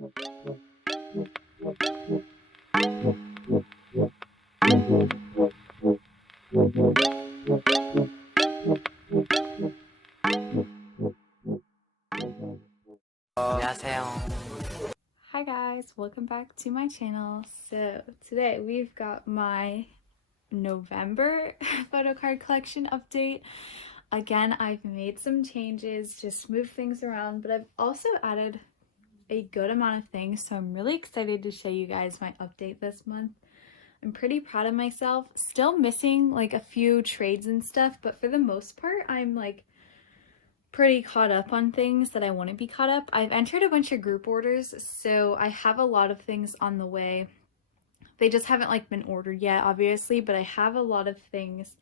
Hi guys, welcome back to my channel. So today we've got my November photo card collection update. Again, I've made some changes, just moved things around, but I've also added a good amount of things, so I'm really excited to show you guys my update this month. I'm pretty proud of myself. Still missing like a few trades and stuff, but for the most part, I'm like pretty caught up on things that I want to be caught up. I've entered a bunch of group orders, so I have a lot of things on the way. They just haven't like been ordered yet, obviously, but I have a lot of things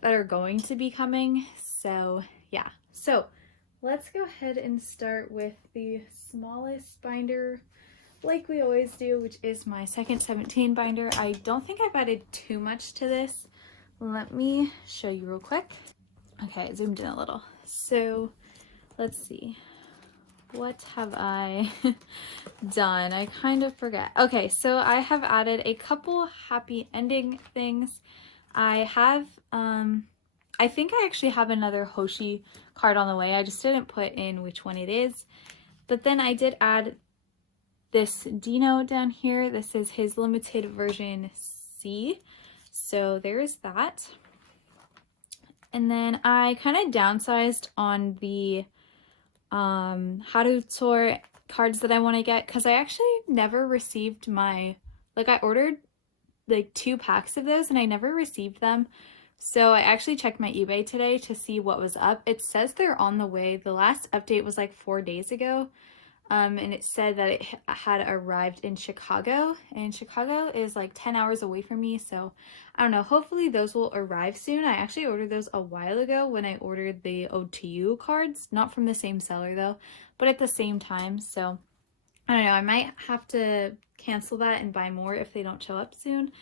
that are going to be coming. So yeah, so let's go ahead and start with the smallest binder like we always do, which is my second 17 binder. I don't think I've added too much to this. Let me show you real quick. Okay, I zoomed in a little. So let's see, what have I done? I kind of forget. Okay, so I have added a couple happy ending things. I have, I think I actually have another Hoshi card on the way. I just didn't put in which one it is. But then I did add this Dino down here. This is his limited version C. So there's that. And then I kind of downsized on the Haruto cards that I want to get, because I actually never received my, like I ordered like 2 packs of those and I never received them. So I actually checked my eBay today to see what was up. It says they're on the way. The last update was like 4 days ago. And it said that it had arrived in Chicago, and Chicago is like 10 hours away from me, so I don't know, hopefully those will arrive soon. I actually ordered those a while ago when I ordered the Ode to You cards, not from the same seller though, but at the same time, so I don't know, I might have to cancel that and buy more if they don't show up soon.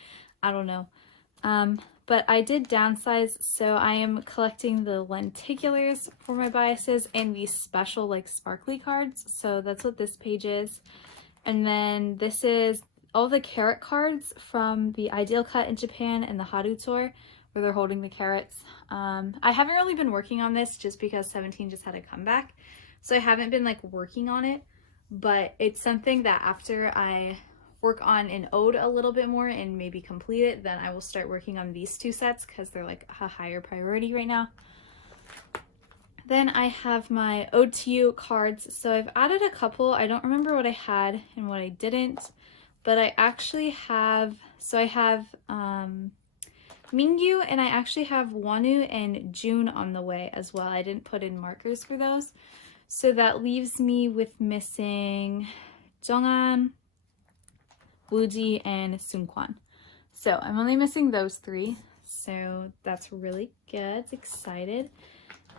I don't know. But I did downsize, so I am collecting the lenticulars for my biases and these special like sparkly cards. So that's what this page is. And then this is all the carrot cards from the Ideal Cut in Japan and the Haruto, where they're holding the carrots. I haven't really been working on this just because 17 just had a comeback. So I haven't been like working on it, but it's something that after I work on an ode a little bit more and maybe complete it, then I will start working on these 2 sets because they're like a higher priority right now. Then I have my Ode to You cards. So I've added a couple. I don't remember what I had and what I didn't, but I actually have, so I have Mingyu, and I actually have Wonho and June on the way as well. I didn't put in markers for those. So that leaves me with missing Jonghan, Woojin, and Seungkwan. So I'm only missing those 3. So that's really good. Excited.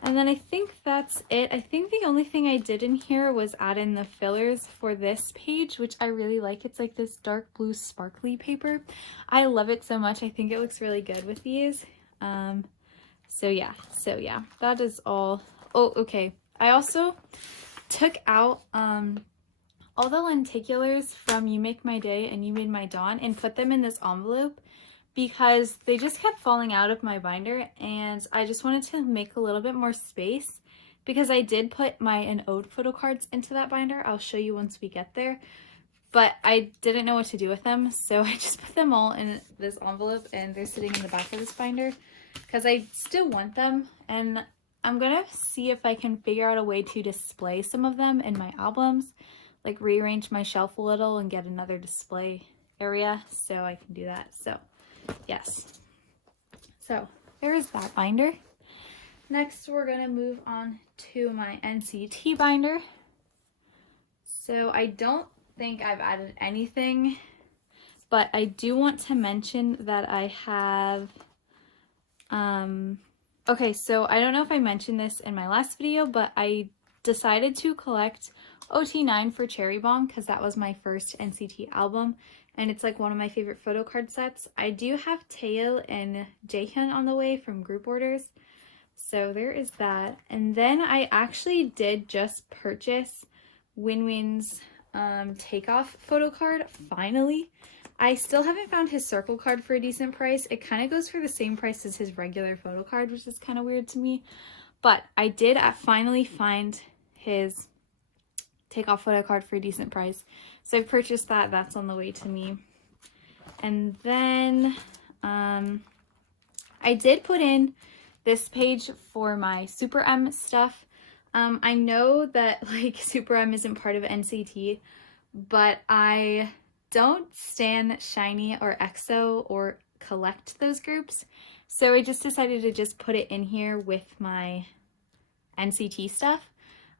And then I think that's it. I think the only thing I did in here was add in the fillers for this page, which I really like. It's like this dark blue sparkly paper. I love it so much. I think it looks really good with these. So yeah, that is all. Oh, okay. I also took out all the lenticulars from You Make My Day and You Made My Dawn and put them in this envelope because they just kept falling out of my binder, and I just wanted to make a little bit more space because I did put my An Ode photo cards into that binder. I'll show you once we get there, but I didn't know what to do with them, so I just put them all in this envelope and they're sitting in the back of this binder because I still want them, and I'm gonna see if I can figure out a way to display some of them in my albums, like rearrange my shelf a little and get another display area so I can do that. So yes, so there's that binder. Next we're gonna move on to my NCT binder. So I don't think I've added anything, but I do want to mention that I have okay, so I don't know if I mentioned this in my last video, but I decided to collect OT9 for Cherry Bomb because that was my first NCT album, and it's like one of my favorite photo card sets. I do have Taeil and Jaehyun on the way from group orders, so there is that. And then I actually did just purchase Winwin's Takeoff Photocard, finally. I still haven't found his circle card for a decent price. It kind of goes for the same price as his regular Photocard, which is kind of weird to me. But I did finally find his Takeoff Photocard for a decent price. So I've purchased that. That's on the way to me. And then I did put in this page for my SuperM stuff. I know that like SuperM isn't part of NCT, but I don't stan SHINee or EXO or collect those groups. So I just decided to just put it in here with my NCT stuff.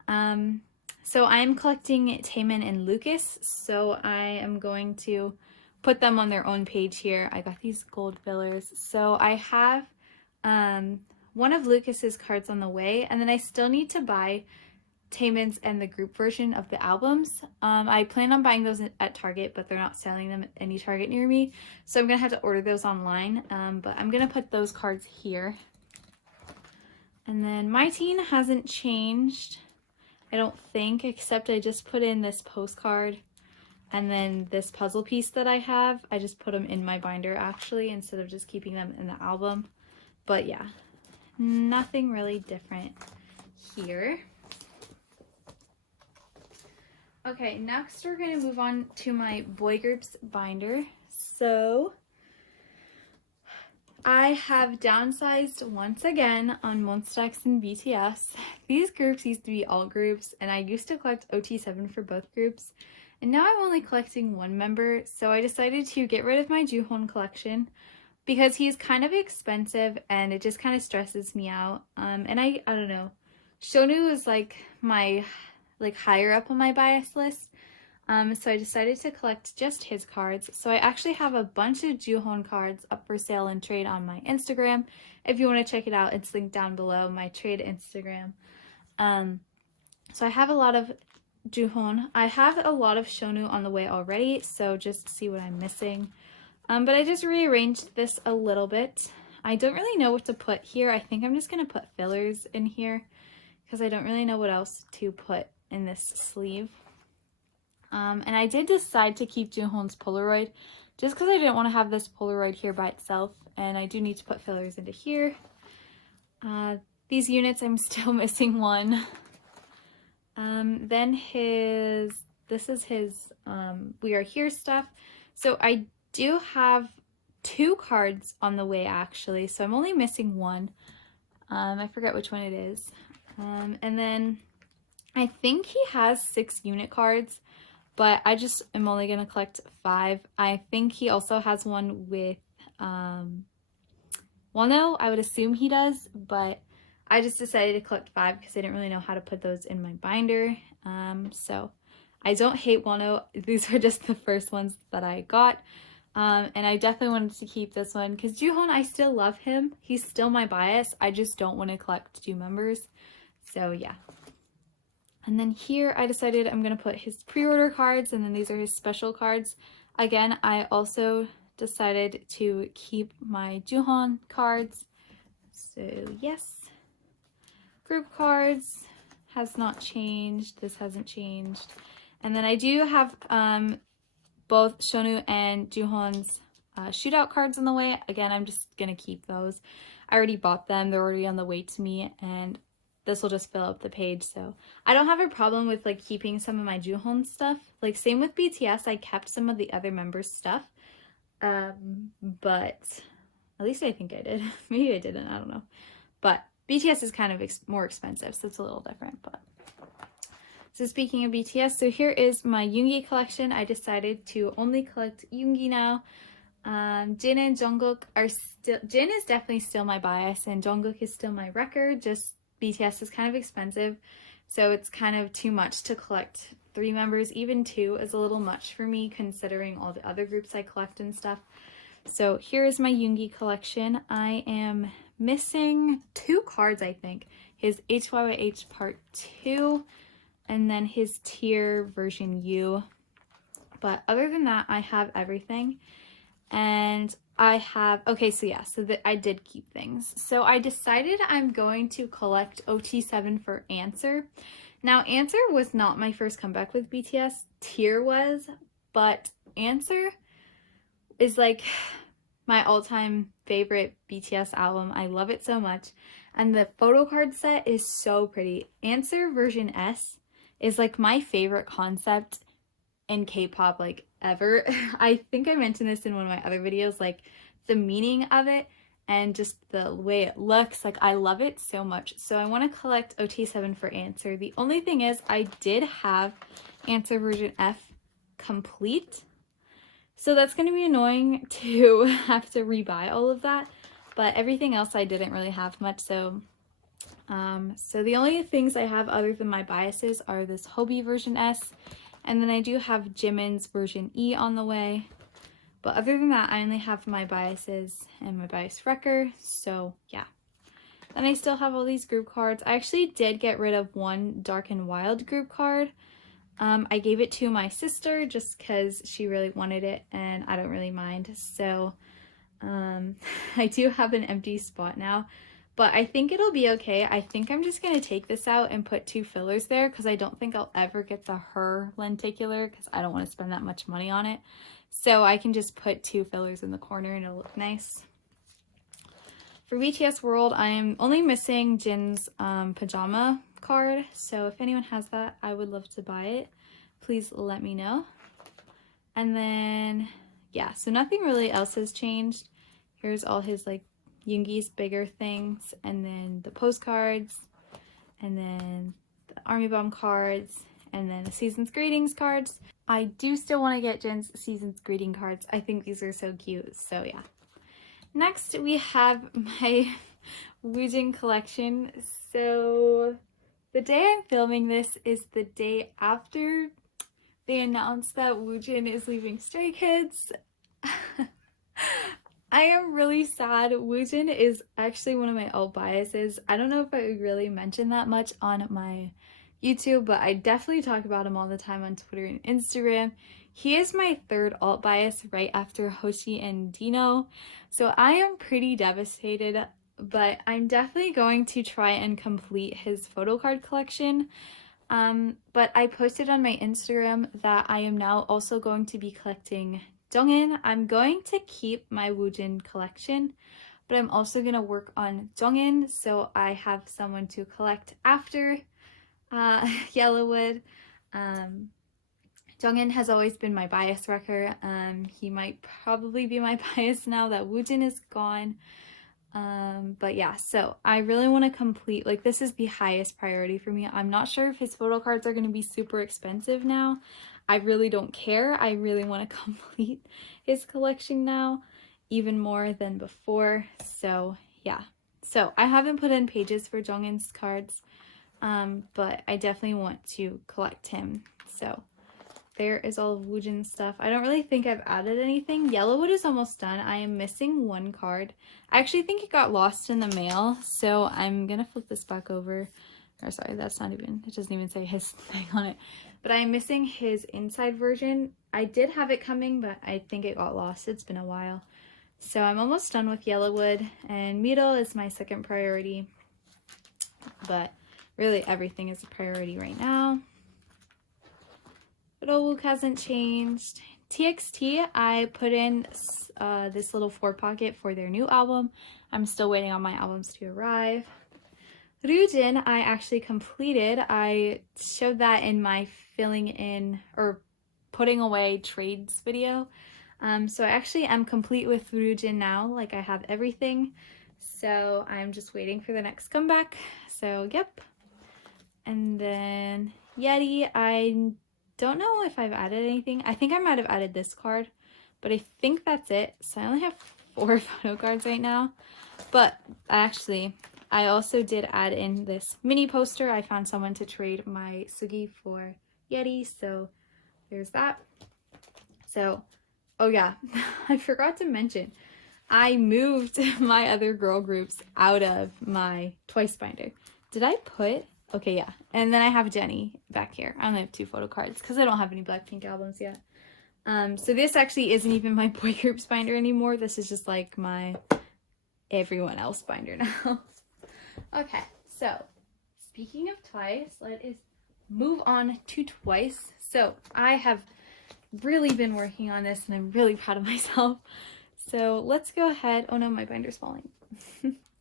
So I'm collecting Taemin and Lucas, so I am going to put them on their own page here. I got these gold fillers. So I have one of Lucas's cards on the way, and then I still need to buy Taemin's and the group version of the albums. I plan on buying those at Target, but they're not selling them at any Target near me, so I'm gonna have to order those online. But I'm gonna put those cards here. And then my teen hasn't changed, I don't think, except I just put in this postcard and then this puzzle piece that I have. I just put them in my binder actually instead of just keeping them in the album. But yeah, nothing really different here. Okay, next we're going to move on to my boy groups binder. So I have downsized once again on Monsta X and BTS. These groups used to be all groups, and I used to collect OT7 for both groups. And now I'm only collecting one member, so I decided to get rid of my Joohon collection because he's kind of expensive and it just kind of stresses me out. And I don't know. Shonu is like my higher up on my bias list. So I decided to collect just his cards. So I actually have a bunch of Joohon cards up for sale and trade on my Instagram. If you want to check it out, it's linked down below, my trade Instagram. So I have a lot of Joohon. I have a lot of Shonu on the way already, so just see what I'm missing. But I just rearranged this a little bit. I don't really know what to put here. I think I'm just going to put fillers in here because I don't really know what else to put in this sleeve. And I did decide to keep Joohon's Polaroid just because I didn't want to have this Polaroid here by itself, and I do need to put fillers into here. These units, I'm still missing one. Then this is his We Are Here stuff. So I do have 2 cards on the way actually, so I'm only missing one. I forget which one it is. And then I think he has 6 unit cards, but I just am only going to collect 5. I think he also has one with Wonho. I would assume he does, but I just decided to collect 5 because I didn't really know how to put those in my binder. So I don't hate Wonho. These are just the first ones that I got. And I definitely wanted to keep this one because Joohon, I still love him. He's still my bias. I just don't want to collect 2 members. So yeah. And then here I decided I'm going to put his pre-order cards, and then these are his special cards. Again, I also decided to keep my Joohon cards. So yes. Group cards has not changed. This hasn't changed. And then I do have both Shonu and Joohon's shootout cards on the way. Again, I'm just going to keep those. I already bought them. They're already on the way to me, and this will just fill up the page. So I don't have a problem with like keeping some of my Joohon stuff. Like same with BTS, I kept some of the other members' stuff. But at least I think I did. Maybe I didn't, I don't know. But BTS is kind of more expensive, so it's a little different. But so speaking of BTS, so here is my Yoongi collection. I decided to only collect Yoongi now. Jin and Jungkook are still, Jin is definitely still my bias, and Jungkook is still my record. Just BTS is kind of expensive, so it's kind of too much to collect 3 members. Even 2 is a little much for me considering all the other groups I collect and stuff. So here is my Yoongi collection. I am missing 2 cards, I think. His HYYH Part 2 and then his tier version U. But other than that, I have everything. And I have, okay, so yeah, so I did keep things. So I decided I'm going to collect OT7 for Answer. Now, Answer was not my first comeback with BTS. Tear was, but Answer is like my all-time favorite BTS album. I love it so much. And the Photocard set is so pretty. Answer version S is like my favorite concept in K-pop like ever. I think I mentioned this in one of my other videos, like the meaning of it and just the way it looks. Like, I love it so much. So I want to collect OT7 for Answer. The only thing is I did have Answer version F complete. So that's going to be annoying to have to rebuy all of that. But everything else I didn't really have much. So the only things I have other than my biases are this Hobie version S. And then I do have Jimin's version E on the way. But other than that, I only have my biases and my bias wrecker. So yeah. Then I still have all these group cards. I actually did get rid of one Dark and Wild group card. I gave it to my sister just because she really wanted it and I don't really mind. So I do have an empty spot now. But I think it'll be okay. I think I'm just going to take this out and put 2 fillers there because I don't think I'll ever get the Her lenticular because I don't want to spend that much money on it. So I can just put 2 fillers in the corner and it'll look nice. For BTS World, I'm only missing Jin's pajama card. So if anyone has that, I would love to buy it. Please let me know. And then, yeah, so nothing really else has changed. Here's all his like Yoongi's bigger things, and then the postcards, and then the Army Bomb cards, and then the Season's Greetings cards. I do still want to get Jin's Season's Greeting cards. I think these are so cute, so yeah. Next, we have my Woojin collection. So the day I'm filming this is the day after they announced that Woojin is leaving Stray Kids. I am really sad. Woojin is actually one of my alt biases. I don't know if I really mention that much on my YouTube, but I definitely talk about him all the time on Twitter and Instagram. He is my 3rd alt bias right after Hoshi and Dino. So I am pretty devastated, but I'm definitely going to try and complete his photocard collection. But I posted on my Instagram that I am now also going to be collecting Jongin. I'm going to keep my Woojin collection, but I'm also going to work on Jongin, so I have someone to collect after Yellowwood. Jongin has always been my bias wrecker. He might probably be my bias now that Woojin is gone. But yeah, so I really want to complete, like, this is the highest priority for me. I'm not sure if his photo cards are going to be super expensive now. I really don't care. I really want to complete his collection now, even more than before. So yeah, so I haven't put in pages for Jongin's cards, but I definitely want to collect him. So there is all of Woojin's stuff. I don't really think I've added anything. Yellowwood is almost done. I am missing one card. I actually think it got lost in the mail, so I'm gonna flip this back over. Or sorry, that's not even, it doesn't even say his thing on it. But I'm missing his inside version. I did have it coming, but I think it got lost. It's been a while. So I'm almost done with Yellowwood, and Middle is my 2nd priority. But really everything is a priority right now. But Wook hasn't changed. TXT, I put in this little 4 pocket for their new album. I'm still waiting on my albums to arrive. Ryujin, I actually completed. I showed that in my filling in or putting away trades video. So I actually am complete with Ryujin now. Like, I have everything. So I'm just waiting for the next comeback. So yep. And then Yeti, I don't know if I've added anything. I think I might have added this card, but I think that's it. So I only have 4 photo cards right now. But actually, I also did add in this mini poster. I found someone to trade my Sugi for Yeti, so there's that. So, oh yeah, I forgot to mention, I moved my other girl groups out of my Twice binder. Did I put? Okay, yeah. And then I have Jennie back here. I only have 2 photo cards because I don't have any Blackpink albums yet. So this actually isn't even my boy groups binder anymore. This is just like my everyone else binder now. Okay, so speaking of Twice, move on to Twice. So I have really been working on this and I'm really proud of myself. So let's go ahead. Oh no, my binder's falling.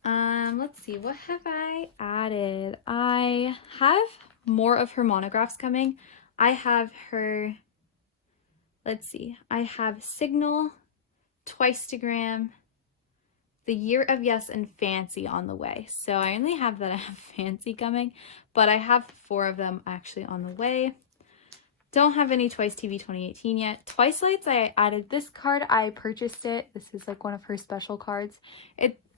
Let's see, what have I added? I have more of her monographs coming. I have her, let's see, I have Signal, Twice-tagram, The Year of Yes, and Fancy on the way. So I only have that I have Fancy coming, but I have 4 of them actually on the way. Don't have any Twice TV 2018 yet. Twice Lights, I added this card. I purchased it. This is like one of her special cards.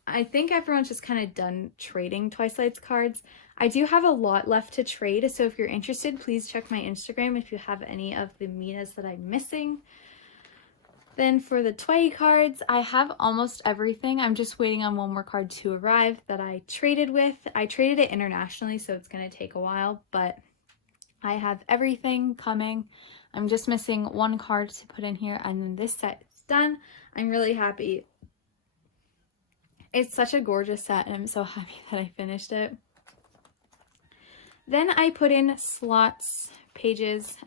I think everyone's just kind of done trading Twice Lights cards. I do have a lot left to trade, so if you're interested, please check my Instagram if you have any of the Minas that I'm missing. Then for the Tway cards, I have almost everything. I'm just waiting on one more card to arrive that I traded with. I traded it internationally, so it's going to take a while, but I have everything coming. I'm just missing one card to put in here, and then this set is done. I'm really happy. It's such a gorgeous set, and I'm so happy that I finished it. Then I put in slots, pages,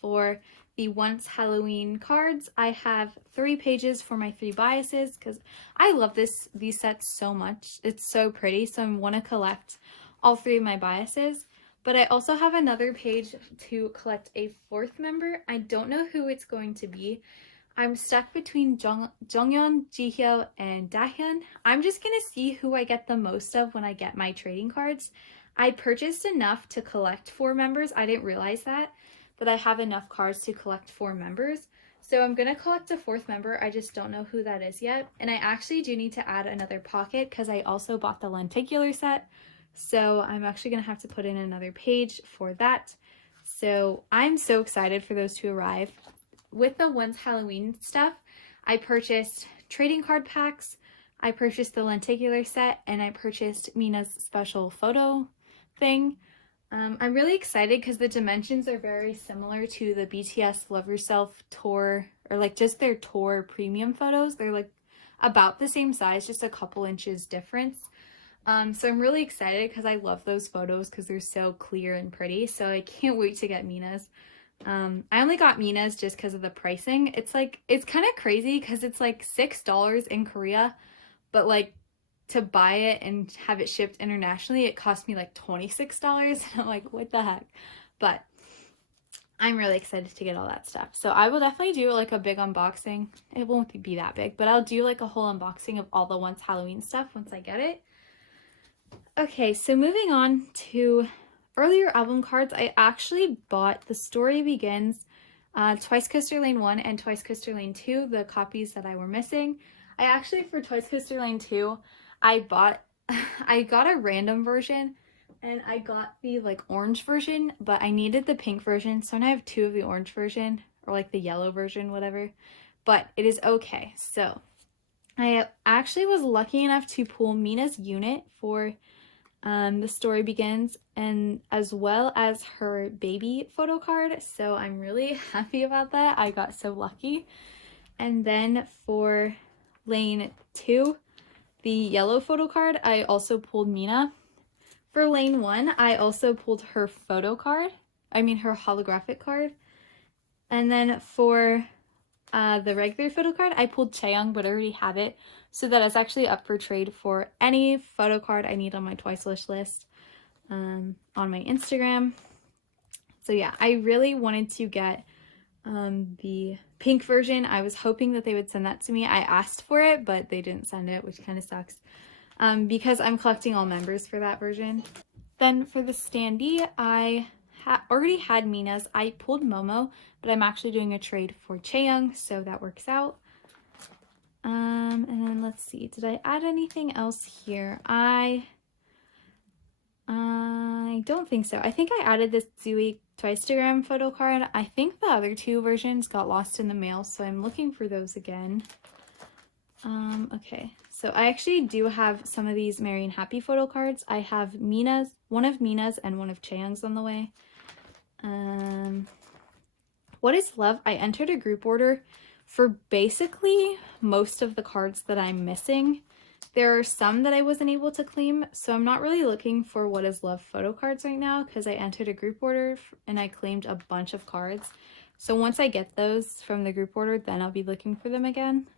for the Once Halloween cards. I have 3 pages for my 3 biases because I love these sets so much. It's so pretty, so I want to collect all 3 of my biases. But I also have another page to collect a 4th member. I don't know who it's going to be. I'm stuck between Jonghyun, Jihyo, and Dahyun. I'm just going to see who I get the most of when I get my trading cards. I purchased enough to collect 4 members. I didn't realize that, but I have enough cards to collect 4 members. So I'm going to collect a 4th member. I just don't know who that is yet. And I actually do need to add another pocket because I also bought the lenticular set. So I'm actually going to have to put in another page for that. So I'm so excited for those to arrive. With the Once Halloween stuff, I purchased trading card packs, I purchased the lenticular set, and I purchased Mina's special photo thing. I'm really excited because the dimensions are very similar to the BTS Love Yourself tour, or like just their tour premium photos. They're like about the same size, just a couple inches difference. So I'm really excited because I love those photos because they're so clear and pretty. So I can't wait to get Mina's. I only got Mina's just because of the pricing. It's kind of crazy because it's like $6 in Korea, but like to buy it and have it shipped internationally, it cost me like $26. And I'm like, what the heck? But I'm really excited to get all that stuff. So I will definitely do like a big unboxing. It won't be that big, but I'll do like a whole unboxing of all the Once Halloween stuff once I get it. Okay, so moving on to earlier album cards, I actually bought The Story Begins, Twice Coaster Lane 1 and Twice Coaster Lane 2, the copies that I were missing. I actually, for Twice Coaster Lane 2, I got a random version, and I got the like orange version, but I needed the pink version, so now I have 2 of the orange version, or like the yellow version, whatever, but it is okay. So I actually was lucky enough to pull Mina's unit for The Story Begins, and as well as her baby photo card, so I'm really happy about that. I got so lucky. And then for Lane 2, the yellow photo card, I also pulled Mina. For Lane 1, I also pulled her photo card, her holographic card. And then for the regular photo card, I pulled Chaeyoung, but I already have it, so that it's actually up for trade for any photo card I need on my Twice wish list on my Instagram. So yeah, I really wanted to get the pink version. I was hoping that they would send that to me. I asked for it, but they didn't send it, which kind of sucks because I'm collecting all members for that version. Then for the standee, I already had Mina's. I pulled Momo, but I'm actually doing a trade for Chaeyoung, so that works out. And then let's see, did I add anything else here? I don't think so. I think I added this Zooey Twice-tagram photo card. I think the other 2 versions got lost in the mail, so I'm looking for those again. Okay, so I actually do have some of these Merry and Happy photo cards. I have one of Mina's and one of Chaeyoung's on the way. What is Love? I entered a group order for basically most of the cards that I'm missing. There are some that I wasn't able to claim, so I'm not really looking for What Is Love photo cards right now because I entered a group order and I claimed a bunch of cards. So once I get those from the group order, then I'll be looking for them again.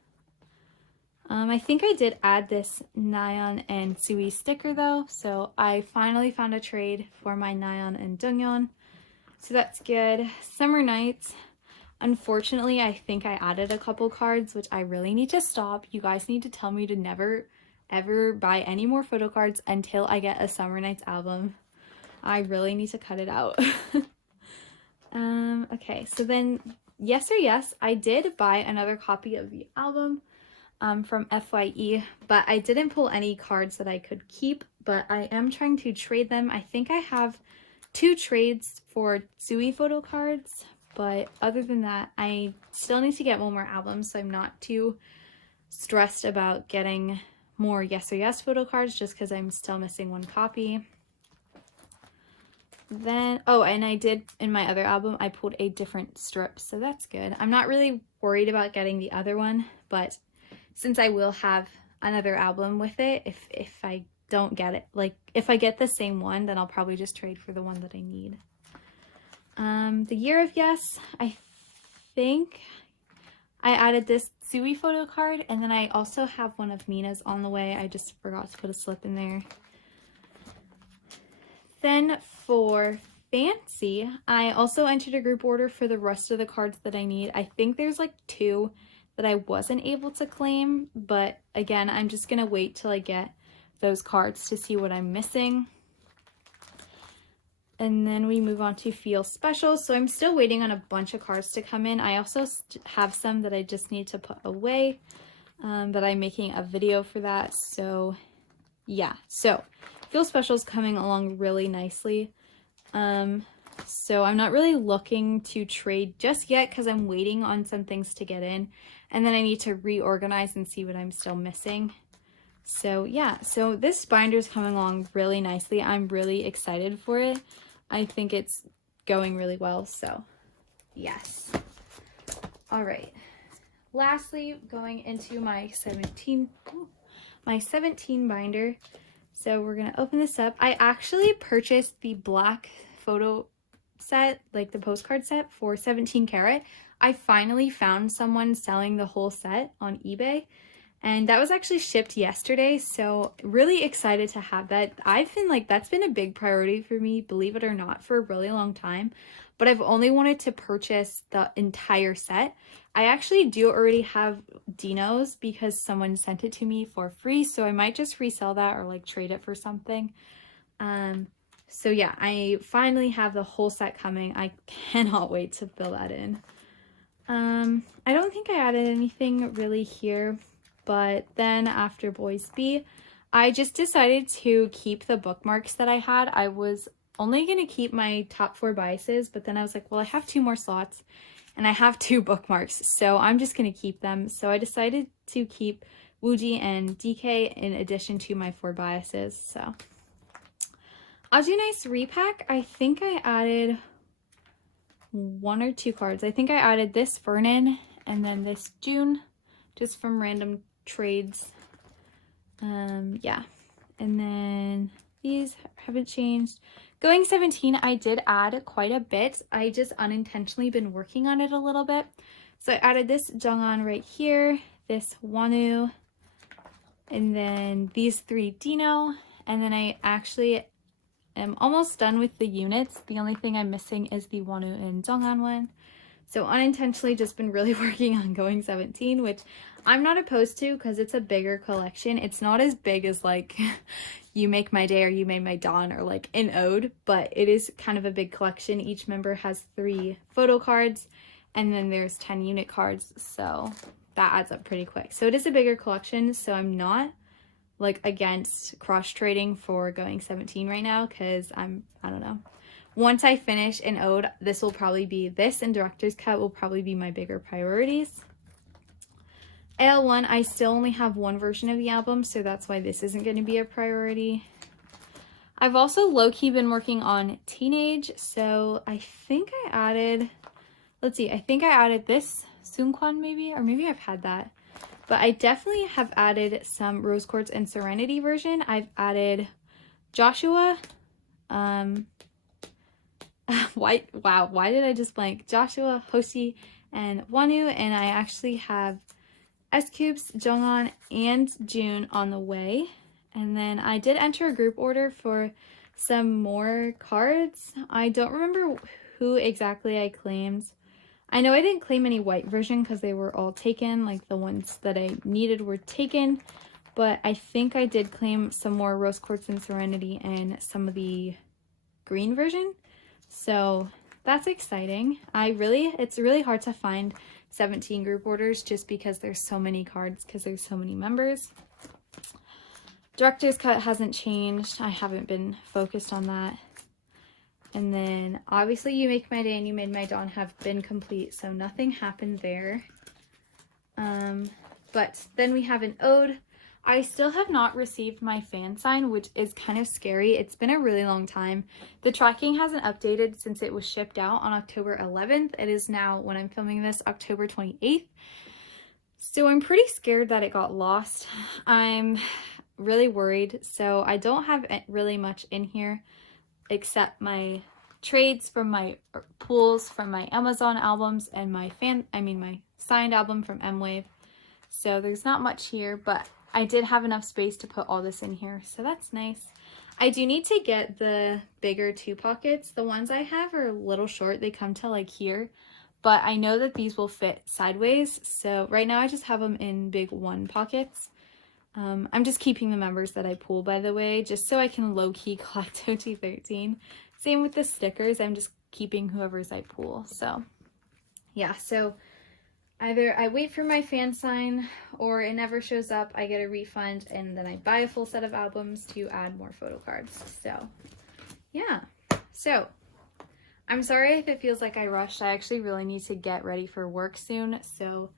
I think I did add this Nayeon and Sui sticker though, so I finally found a trade for my Nayeon and Dongyeon, so that's good. Summer Nights. Unfortunately, I think I added a couple cards, which I really need to stop. You guys need to tell me to never ever buy any more photo cards until I get a Summer Nights album. I really need to cut it out. Okay, so then Yes or Yes, I did buy another copy of the album from FYE, but I didn't pull any cards that I could keep, but I am trying to trade them. I think I have 2 trades for Sui photo cards, but other than that, I still need to get one more album, so I'm not too stressed about getting more Yes or Yes photo cards just because I'm still missing 1 copy. Then, oh, and I did, in my other album, I pulled a different strip, so that's good. I'm not really worried about getting the other one, but since I will have another album with it, if I don't get it, like, if I get the same one, then I'll probably just trade for the one that I need. The Year of Yes, I think I added this Sui photo card, and then I also have one of Mina's on the way. I just forgot to put a slip in there. Then for Fancy, I also entered a group order for the rest of the cards that I need. I think there's like 2 that I wasn't able to claim, but again, I'm just gonna wait till I get those cards to see what I'm missing. And then we move on to Feel Special. So I'm still waiting on a bunch of cards to come in. I also have some that I just need to put away, but I'm making a video for that. So yeah, so Feel Special is coming along really nicely. So I'm not really looking to trade just yet because I'm waiting on some things to get in, and then I need to reorganize and see what I'm still missing. So yeah, so this binder is coming along really nicely. I'm really excited for it. I think it's going really well, so yes. All right. Lastly, going into my 17 binder. So we're gonna open this up. I actually purchased the black photo set, like the postcard set, for 17 karat. I finally found someone selling the whole set on eBay, and that was actually shipped yesterday, so really excited to have that. I've been like, that's been a big priority for me, believe it or not, for a really long time, but I've only wanted to purchase the entire set. I actually do already have Dino's because someone sent it to me for free, so I might just resell that or like trade it for something. So yeah, I finally have the whole set coming. I cannot wait to fill that in. I don't think I added anything really here, but then after Boys B, I just decided to keep the bookmarks that I had. I was only going to keep my top 4 biases, but then I was like, well, I have 2 more slots and I have 2 bookmarks, so I'm just going to keep them. So I decided to keep Woojin and DK in addition to my 4 biases. So I'll do nice repack. I think I added 1 or 2 cards. I think I added this Vernon and then this June, just from random trades. Yeah, and then these haven't changed. Going 17, I did add quite a bit. I just unintentionally been working on it a little bit. So I added this Jonghan right here, this Wonho, and then these 3 Dino, and then I actually am almost done with the units. The only thing I'm missing is the Wonho and Jonghan one. So unintentionally just been really working on Going 17, which I'm not opposed to because it's a bigger collection. It's not as big as like You Make My Day or You Made My Dawn or like An Ode, but it is kind of a big collection. Each member has 3 photo cards and then there's 10 unit cards, so that adds up pretty quick. So it is a bigger collection, so I'm not like against cross trading for Going 17 right now because I don't know. Once I finish An Ode, this and Director's Cut will probably be my bigger priorities. AL1, I still only have 1 version of the album, so that's why this isn't going to be a priority. I've also low-key been working on Teenage, so I think I added, let's see, I think I added this Soonkwon maybe, or maybe I've had that. But I definitely have added some Rose Quartz and Serenity version. I've added Joshua. Why did I just blank? Joshua, Hoshi, and Wonho. And I actually have S-Cubes, Jonghan, and June on the way. And then I did enter a group order for some more cards. I don't remember who exactly I claimed. I know I didn't claim any white version because they were all taken, like the ones that I needed were taken, but I think I did claim some more Rose Quartz and Serenity and some of the green version, so that's exciting. It's really hard to find 17 group orders just because there's so many cards because there's so many members. Director's cut hasn't changed. I haven't been focused on that. And then obviously You Make My Day and You Made My Dawn have been complete, so nothing happened there. But then we have an ode. I still have not received my fan sign, which is kind of scary. It's been a really long time. The tracking hasn't updated since it was shipped out on October 11th. It is now, when I'm filming this, October 28th. So I'm pretty scared that it got lost. I'm really worried. So I don't have really much in here except my trades from my pulls from my Amazon albums and my signed album from M-Wave. So there's not much here, but I did have enough space to put all this in here, so that's nice. I do need to get the bigger 2 pockets. The ones I have are a little short. They come to like here, but I know that these will fit sideways. So right now I just have them in big 1 pockets. I'm just keeping the members that I pull, by the way, just so I can low-key collect OT13. Same with the stickers. I'm just keeping whoever's I pull. So yeah, so either I wait for my fan sign or it never shows up, I get a refund, and then I buy a full set of albums to add more photo cards. So yeah, so I'm sorry if it feels like I rushed. I actually really need to get ready for work soon. So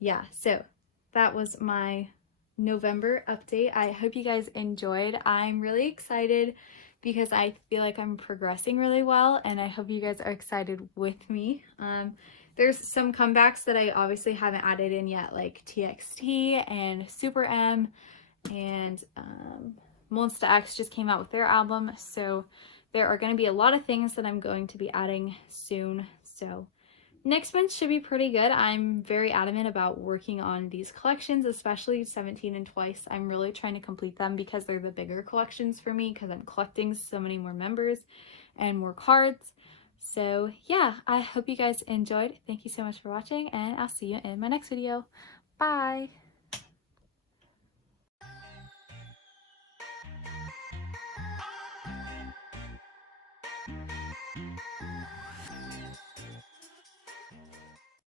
yeah, so that was my November update. I hope you guys enjoyed. I'm really excited because I feel like I'm progressing really well, and I hope you guys are excited with me. There's some comebacks that I obviously haven't added in yet, like TXT and SuperM, and Monsta X just came out with their album, so there are going to be a lot of things that I'm going to be adding soon. So next month should be pretty good. I'm very adamant about working on these collections, especially 17 and Twice. I'm really trying to complete them because they're the bigger collections for me because I'm collecting so many more members and more cards. So yeah, I hope you guys enjoyed. Thank you so much for watching, and I'll see you in my next video. Bye!